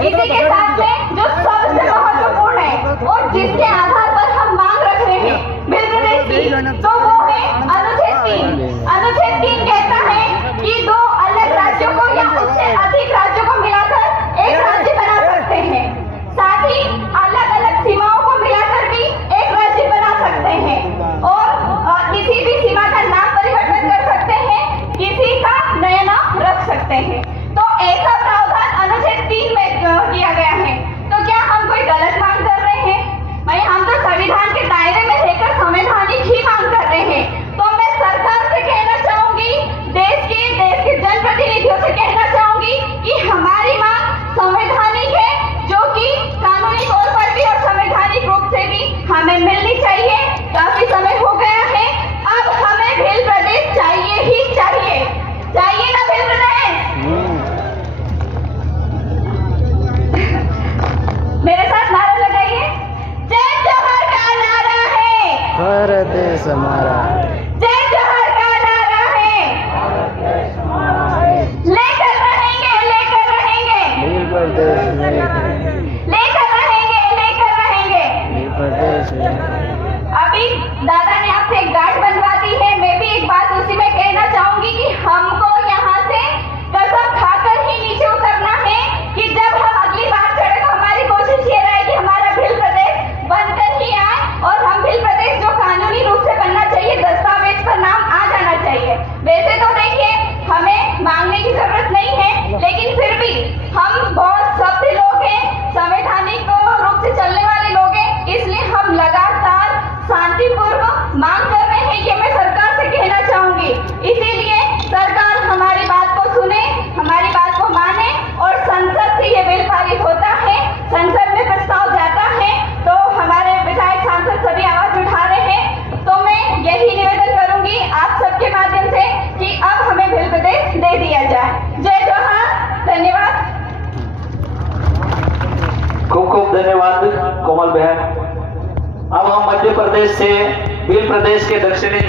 इसी के साथ में जो सबसे महत्वपूर्ण है और जिसके आधार पर हम मांग रख रहे हैं बिल प्रदेश की, तो वो है अनुच्छेद 3। अनुच्छेद 3 कहता है कि 2 अलग राज्यों को या उससे अधिक राज्यों को मिलाकर एक राज्य बना सकते हैं। साथ ही अलग अलग सीमाओं को मिलाकर भी एक राज्य बना सकते हैं और किसी भी सीमा का नाम परिवर्तन कर सकते हैं, किसी का नया नाम रख सकते हैं। तो ऐसा प्रावधान अनुच्छेद 3 में किया गया है। तो क्या हम कोई गलत मांग कर रहे हैं? भाई हम तो संविधान के दायरे में रहकर संवैधानिक ही मांग कर रहे हैं। तो मैं सरकार से कहना चाहूंगी, देश के जनप्रतिनिधियों से कहना चाहूंगी कि हमारी मांग संवैधानिक है, जो कि कानूनी तौर पर भी और संवैधानिक रूप से भी हमें मिलनी चाहिए। काफी समय हो गया है, अब हमें भिल प्रदेश चाहिए ही चाहिए। चाहिए ना भिल प्रदेश? मेरे साथ नारा लगाइए, जय जोहर का नारा है, भारत देश हमारा, जय जोहर का नारा है, लेकर रहेंगे, लेकर रहेंगे, भिल प्रदेश में, लेकर रहेंगे, लेकर रहेंगे। भिल प्रदेश में। अभी दादा ने आपसे एक गांठ बनवा दी है, मैं भी एक बात उसी में कहना चाहूंगी कि हमको यहाँ से कसम खाकर ही नीचे उतरना है कि जब हम अगली बार चढ़े तो हमारी कोशिश ये रहे कि हमारा भिल प्रदेश बनकर ही आए और हम भिल प्रदेश जो कानूनी रूप से बनना चाहिए, दस्तावेज पर नाम आ जाना चाहिए। वैसे तो देखिए हमें मांगने की जरूरत नहीं है, लेकिन फिर भी हम बहुत सभ्य लोग हैं, संवैधानिक रूप से चलने वाले लोग हैं, इसलिए हम लगातार शांतिपूर्वक मांग कर रहे हैं। ये मैं सरकार से कहना चाहूंगी। इसीलिए सरकार हमारी बात को सुने, हमारी बात को माने और संसद से ये बिल पारित होता है, संसद में प्रस्ताव जाता है तो हमारे विधायक सांसद सभी आवाज उठा रहे हैं। तो मैं यही निवेदन करूंगी आप सबके माध्यम से कि अब हमें भिल प्रदेश दे दिया जाए। जय जोहार, धन्यवाद। खूब खूब धन्यवाद कोमल बहन। अब हम मध्य प्रदेश से भिल प्रदेश के दक्षिणी